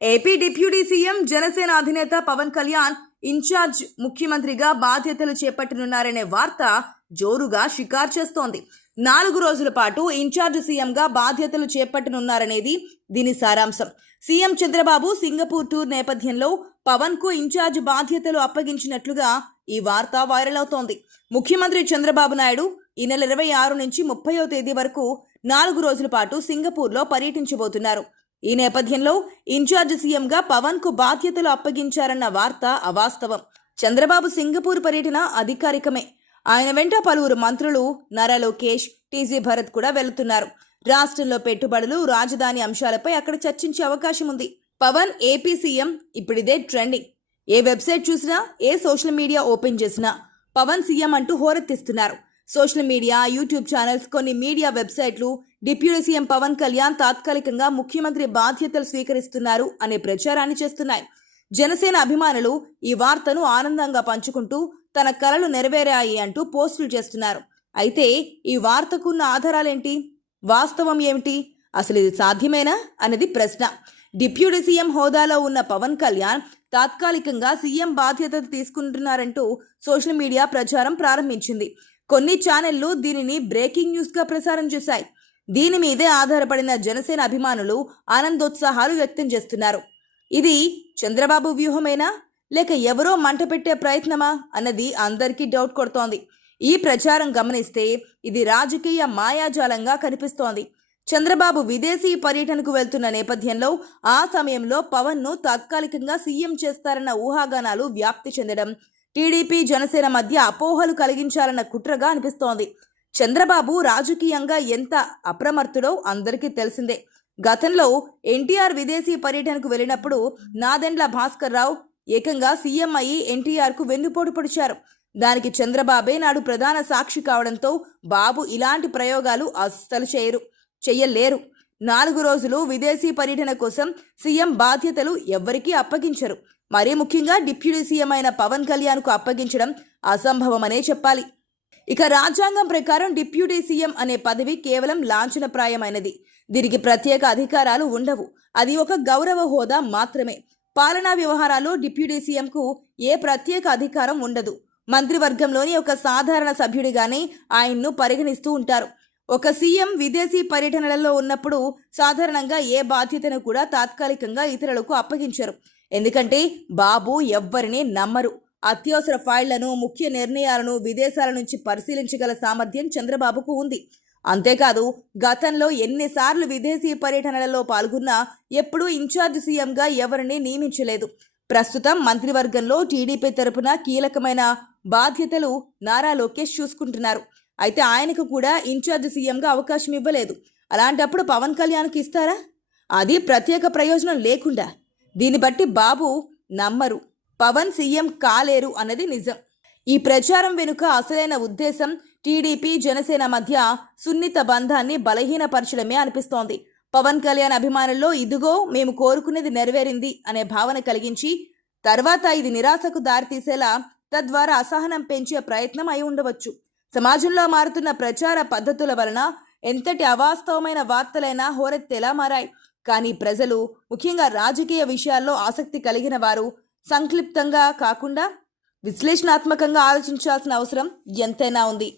AP deputy CM Janasena అధినేత Pawan Kalyan incharge ముఖ్యమంత్రిగా బాధ్యతలు చేపట్టనున్నారనే వార్త జోరుగా షికారు చేస్తోంది. 4 రోజుల పాటు ఇన్ఛార్జ్ సీఎంగా బాధ్యతలు చేపట్టనున్నారనేది దీని సారాంశం. సీఎం చంద్రబాబు సింగపూర్ టూర్ నేపథ్యంలో పవన్ కు ఇన్ఛార్జ్ బాధ్యతలు అప్పగించినట్లుగా ఈ వార్త వైరల్ అవుతోంది. ముఖ్యమంత్రి చంద్రబాబు నాయుడు ఈ నెల 26 నుంచి 30వ తేదీ వరకు 4 రోజుల పాటు సింగపూర్లో పర్యటించబోతున్నారు. ఈ నేపథ్యంలో ఇన్ఛార్జ్ సీఎంగా పవన్ కు బాధ్యతలు అప్పగించారన్న వార్త అవాస్తవం. చంద్రబాబు సింగపూర్ పర్యటన అధికారికమే. ఆయన వెంట పలువురు మంత్రులు నారా లోకేష్, టీజీ భరత్ కూడా వెళుతున్నారు. రాష్ట్రంలో పెట్టుబడులు, రాజధాని అంశాలపై అక్కడ చర్చించే అవకాశం ఉంది. పవన్ ఏపీ సీఎం ఇప్పుడిదే ట్రెండింగ్. ఏ వెబ్సైట్ చూసినా, ఏ సోషల్ మీడియా ఓపెన్ చేసినా పవన్ సీఎం అంటూ హోరెత్తిస్తున్నారు. సోషల్ మీడియా, యూట్యూబ్ ఛానల్స్, కొన్ని మీడియా వెబ్సైట్లు డిప్యూటీ సీఎం పవన్ కళ్యాణ్ తాత్కాలికంగా ముఖ్యమంత్రి బాధ్యతలు స్వీకరిస్తున్నారు అనే ప్రచారాన్ని చేస్తున్నాయి. జనసేన అభిమానులు ఈ వార్తను ఆనందంగా పంచుకుంటూ తన కలలు నెరవేరాయి అంటూ పోస్టులు చేస్తున్నారు. అయితే ఈ వార్తకున్న ఆధారాలేంటి? వాస్తవం ఏమిటి? అసలు ఇది సాధ్యమేనా అనేది ప్రశ్న. డిప్యూటీ సీఎం హోదాలో ఉన్న పవన్ కళ్యాణ్ తాత్కాలికంగా సీఎం బాధ్యతలు తీసుకుంటున్నారంటూ సోషల్ మీడియా ప్రచారం ప్రారంభించింది. కొన్ని ఛానళ్లు దీనిని బ్రేకింగ్ న్యూస్గా ప్రసారం చేశాయి. దీని మీదే ఆధారపడిన జనసేన అభిమానులు ఆనందోత్సాహాలు వ్యక్తం చేస్తున్నారు. ఇది చంద్రబాబు వ్యూహమేనా, లేక ఎవరో మంట పెట్టే ప్రయత్నమా అన్నది అందరికీ డౌట్ కొడుతోంది. ఈ ప్రచారం గమనిస్తే ఇది రాజకీయ మాయాజాలంగా కనిపిస్తోంది. చంద్రబాబు విదేశీ పర్యటనకు వెళ్తున్న నేపథ్యంలో ఆ సమయంలో పవన్ను తాత్కాలికంగా సీఎం చేస్తారన్న ఊహాగానాలు వ్యాప్తి చెందడం టీడీపీ, జనసేన మధ్య అపోహలు కలిగించాలన్న కుట్రగా అనిపిస్తోంది. చంద్రబాబు రాజకీయంగా ఎంత అప్రమత్తుడో అందరికీ తెలిసిందే. గతంలో ఎన్టీఆర్ విదేశీ పర్యటనకు వెళ్ళినప్పుడు నాదెండ్ల భాస్కర్ రావు ఏకంగా సీఎం అయ్యి ఎన్టీఆర్కు వెన్నుపోటు పొడిచారు. దానికి చంద్రబాబే నాడు ప్రధాన సాక్షి కావడంతో బాబు ఇలాంటి ప్రయోగాలు అస్సలు చెయ్యలేరు. 4 రోజులు విదేశీ పర్యటన కోసం సీఎం బాధ్యతలు ఎవ్వరికీ అప్పగించరు. మరీ ముఖ్యంగా డిప్యూటీ సీఎం అయిన పవన్ కళ్యాణ్కు అప్పగించడం అసంభవమనే చెప్పాలి. ఇక రాజ్యాంగం ప్రకారం డిప్యూటీ సీఎం అనే పదవి కేవలం లాంఛనప్రాయమైనది. దీనికి ప్రత్యేక అధికారాలు ఉండవు. అది ఒక గౌరవ హోదా మాత్రమే. పాలనా వ్యవహారాల్లో డిప్యూటీ సీఎంకు ఏ ప్రత్యేక అధికారం ఉండదు. మంత్రివర్గంలోని ఒక సాధారణ సభ్యుడిగానే ఆయన్ను పరిగణిస్తూ ఉంటారు. ఒక సీఎం విదేశీ పర్యటనలలో ఉన్నప్పుడు సాధారణంగా ఏ బాధ్యతను కూడా తాత్కాలికంగా ఇతరులకు అప్పగించరు. ఎందుకంటే బాబు ఎవ్వరినీ నమ్మరు. అత్యవసర ఫైళ్లను, ముఖ్య నిర్ణయాలను విదేశాల నుంచి పరిశీలించగల సామర్థ్యం చంద్రబాబుకు ఉంది. అంతేకాదు, గతంలో ఎన్నిసార్లు విదేశీ పర్యటనలలో పాల్గొన్నా ఎప్పుడూ ఇన్ఛార్జ్ సీఎంగా ఎవరిని నియమించలేదు. ప్రస్తుతం మంత్రివర్గంలో టీడీపీ తరపున కీలకమైన బాధ్యతలు నారా లోకేష్ చూసుకుంటున్నారు. అయితే ఆయనకు కూడా ఇన్ఛార్జ్ సీఎంగా అవకాశం ఇవ్వలేదు. అలాంటప్పుడు పవన్ కళ్యాణ్కి ఇస్తారా? అది ప్రత్యేక ప్రయోజనం లేకుండా. దీన్ని బట్టి బాబు నమ్మరు, పవన్ సీఎం కాలేరు అన్నది నిజం. ఈ ప్రచారం వెనుక అసలైన ఉద్దేశం టీడీపీ, జనసేన మధ్య సున్నిత బంధాన్ని బలహీనపరచడమే అనిపిస్తోంది. పవన్ కళ్యాణ్ అభిమానుల్లో ఇదిగో మేము కోరుకునేది నెరవేరింది అనే భావన కలిగించి తర్వాత ఇది నిరాశకు దారితీసేలా, తద్వారా అసహనం పెంచే ప్రయత్నం అయి ఉండవచ్చు. సమాజంలో మారుతున్న ప్రచార పద్ధతుల వలన ఎంతటి అవాస్తవమైన వార్తలైనా హోరెత్తేలా మారాయి. కానీ ప్రజలు, ముఖ్యంగా రాజకీయ విషయాల్లో ఆసక్తి కలిగిన వారు సంక్షిప్తంగా కాకుండా విశ్లేషణాత్మకంగా ఆలోచించాల్సిన అవసరం ఎంతైనా ఉంది.